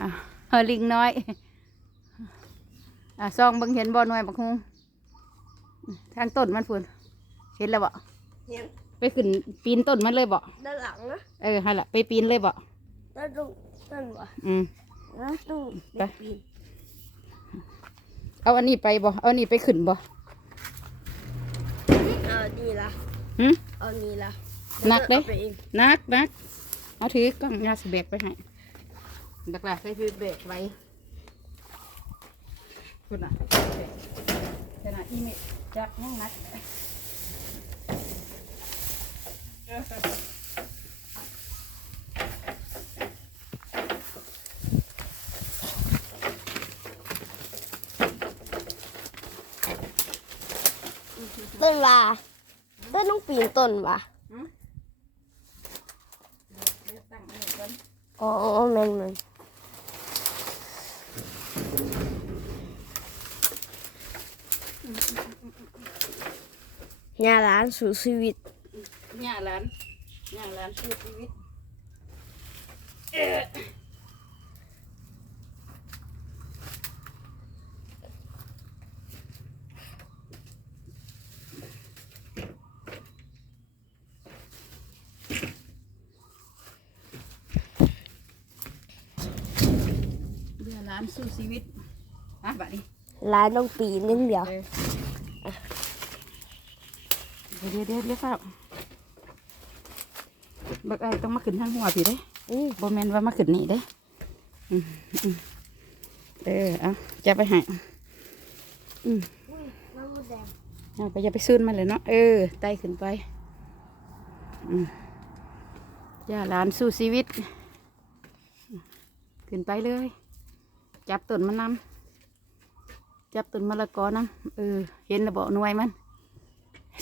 อะเฮอลิงน้อย อะซองเบิ่งเห็นบ่หน่วยบักฮุงทางต้นมันพุ่นเห็นแล้วบ่เห็นไปขึ้นปีนต้นมันเลยบ่ด้านหลังนะเออให้ละไปปีนเลยบ่ด้านตรงนั่นวะอืมนะตรงไปปีนเอาอันนี้ไปบ่เอาอันนี้ไปขึ้นบ่เอาดีละหึเอานี่ละหนักเด้อาไปเองนักนักเอาถือกล้องยาสิแบกไปให้ ดักหลาใส่ถือแบกไว้คุณอะขนาดอีเมจจับยังนักต้นว่าต้นต้องปีนต้นวะตั้งไว้ก่อนอ๋อแมนแมน ยาร้านสู่ชีวิตหญ้าหลานหญ้าหลานสู้ชีวิตเรือหลานสู้ชีวิตอะบัดนี้ ร้านต้องปีนนิดเดียว เดี๋ยวเดี๋ยวเดี๋ยวเฝ้าบักไอ้ต้องมาขึ้นทางหัวพี่เด้อืมบ่แม่นว่ามาขึ้นนี่เด้อืมอืมเออเอาจะไปใหายน้ำมันแดงเอาไปอย่าไปซื้อมันเลยเนาะเออไต่ขึ้นไปอืมย่าหลานสู้ชีวิต ขึ้นไปเลย จับต้นมันนำ จับต้นมะละกอนำเออ เห็นระเบาหน่วยมัน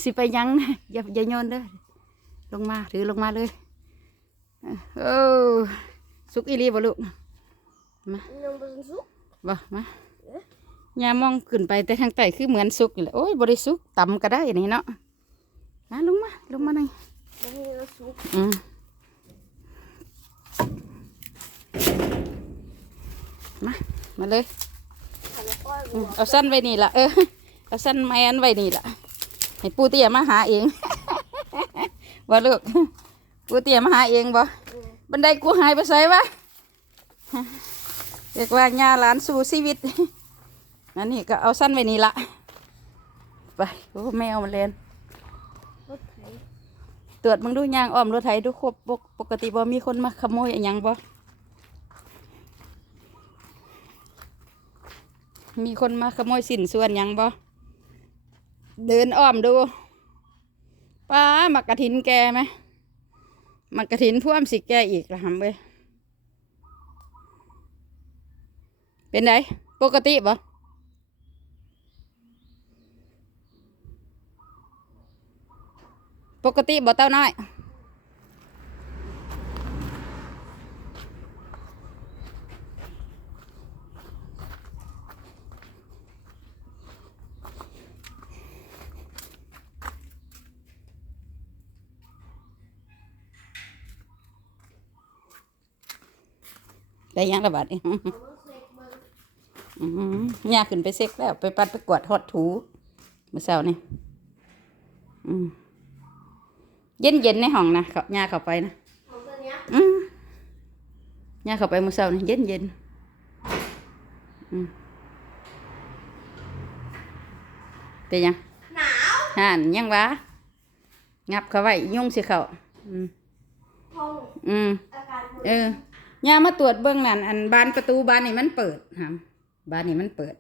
สิไปยังอย่าอย่าโยนเด้อลงมาถือลงมาเลยเออสุกอีหลีบ่ลูกยังเป็นสุกบ่มาอย่ามองขึ้นไปแต่ทางใต้คือเหมือนสุกอยู่แหละโอ้ยบริสุกต่ำก็ได้นี่เนาะมาลงมาลงมาหน่อยมันมีสุกอืมมา มาเลยทำก้อนอืม เอาสั้นไว้นี่ละเออเอาสั้นแมนไว้นี่ละให้ปูเตี้ยมาหาเองว่าลูกปูเตี้ยมาหาเองบ่บันไดกูหายไปใส่วะเรียกว่าญาหลานสู่ชีวิตอันนี้ก็เอาสั้นไว้นี่ละไปโอ้แมวมันเล่นรถไถตรวจมึงดูยางอ้อมรถไถดูครบปกปกติบ่มีคนมาขโมยอหยังบ่ มีคนมาขโมยสินส่วนยังบ่เดินอ้อมดูป้ามักกะถินแกไหมมักกะถินพ่วมสิแกอีกละหำเว้ยเป็นไงปกติบ่ปกติบ่เต้าน้อย ได้ยังระบาดนี่อืมย่าขึ้นไปเซ็กแล้ว ไปปัดไปกวาดหอดถูเมื่อเช้านี่อืมเย็นเย็นๆในห้องนะเขาย่าเข้าไปนะของตัวเนี้ยอืมย่าเข้าไปเมื่อเช้านี่เย็นเย็นๆอืมเป็นยังหนาวห่านยังวะงับเขาไว้ยุ่งสิเขาอืมห้องอืมอากาศเออ ย่ามาตรวจเบื้องนั่นอันบานประตูบานนี่มันเปิดฮะบานนี่มันเปิด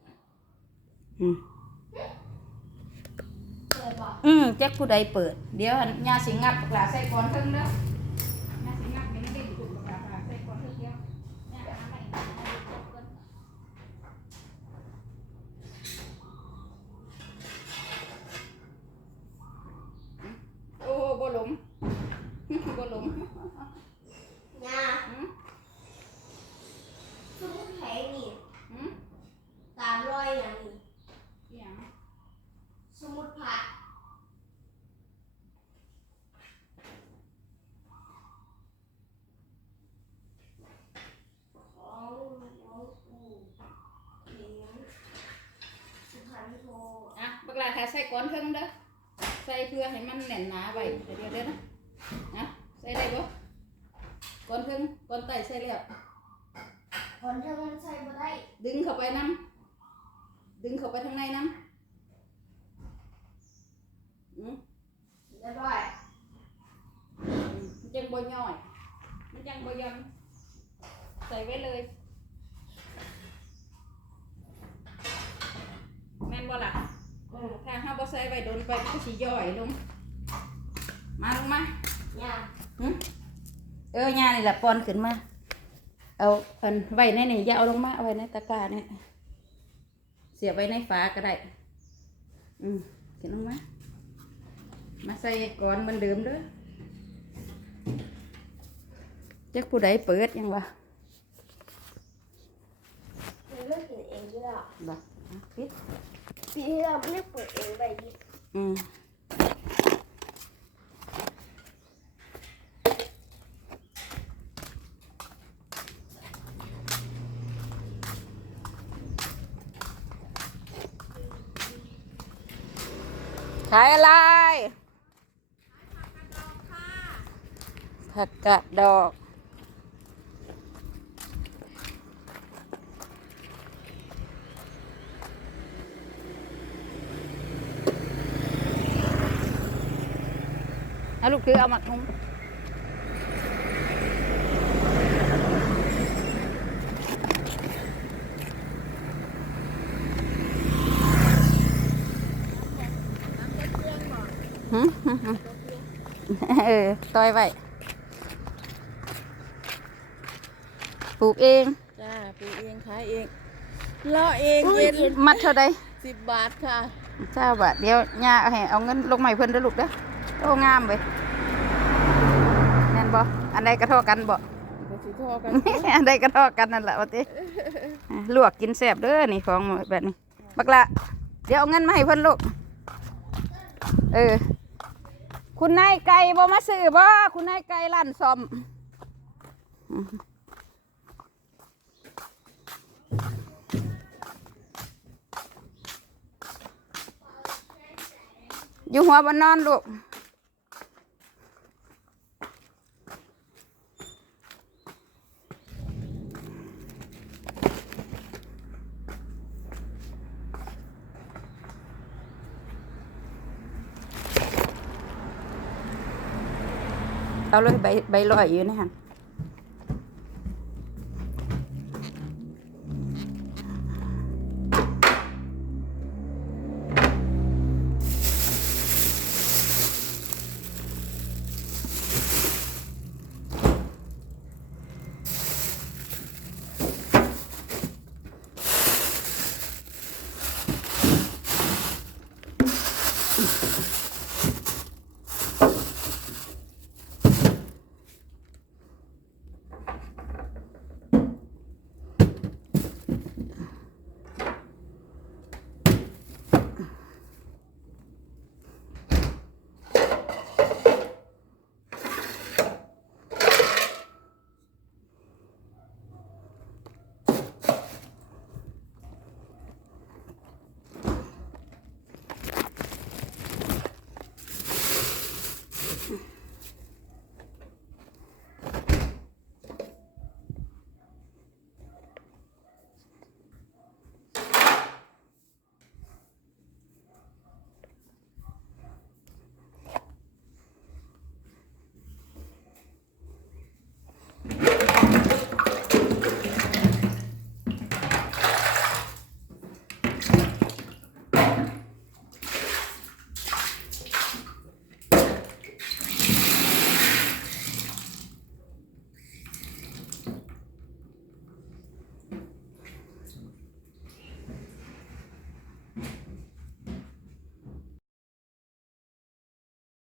อืมเปิดบ่อืมแจ็คผู้ใดเปิด เดี๋ยวอันย่าสิงับปากหลาใส่ก่อนเพิ่งเด้อ สมุดผัดของหหรียญสุพรรโทอะบักลาค่ใส่ก้อนเทิงเด้อใส่เพื่อให้มันแน่นหนาไว้เดี๋ยวเดียวเด้อนะนะใส่ได้บ่ก้อนเทิงก้อนไตใส่แล้วผลเทาพึ่งใช้บ่ได้ดึงเข้าไปน้ำดึงเข้าไปทางในน้ำ เรียบร้อยมันจังบ่ย่อย มันจังบ่ยอมใส่ไว้เลยแม่นบ่ล่ะอืมถ้าเฮาบ่ใส่ไว้โดนไปมันก็สิย่อยลงมาลงมาเนี่ยหึเออยานี่แหละปอนขึ้นมา เอาอันไว้ในนี่อย่าเอาลงมาเอาไว้ในตะกร้านี่เสียบไว้ในฝาก็ได้ อืมขึ้นลงมา มาใส่ก่อนเหมือนเดิมเด้อจักผู้ใดเปิดยังวะมันเลิกกินเองอยู่แล้วบ่อะปิดปีที่แล้วมันได้เปิดเองไปดิอืมขายอะไร ผักกาดดอกเอาลูกคือเอาหมักนุ่มหึหึหึเออต้อยไว้ ปลูกเองจ้าปลูกเองขายเองเลาะเองเย็นมัดเท่าใดสิบบาทค่ะเจ้าบาทเดี๋ยวย่าเอาให้เอาเงินลงใหม่เพิ่นเด้อลูกเด้อโอ้งามเว้ยแน่นบ่อันใดกระเทอกันบ่ก็สิโทอกันอันใดก็ทอดกันนั่นแหละว่าติอะลวกกินแซ่บเด้อนี่ของแบบนี้บักละเดี๋ยวเอาเงินมาให้เพิ่นลูกเออคุณนายไก่บ่มาซื้อบ่คุณนายไก่ร้านซ่อม อยู่หัวบนนอนลูกเอาเลยใบใบลอยอยู่นะฮะ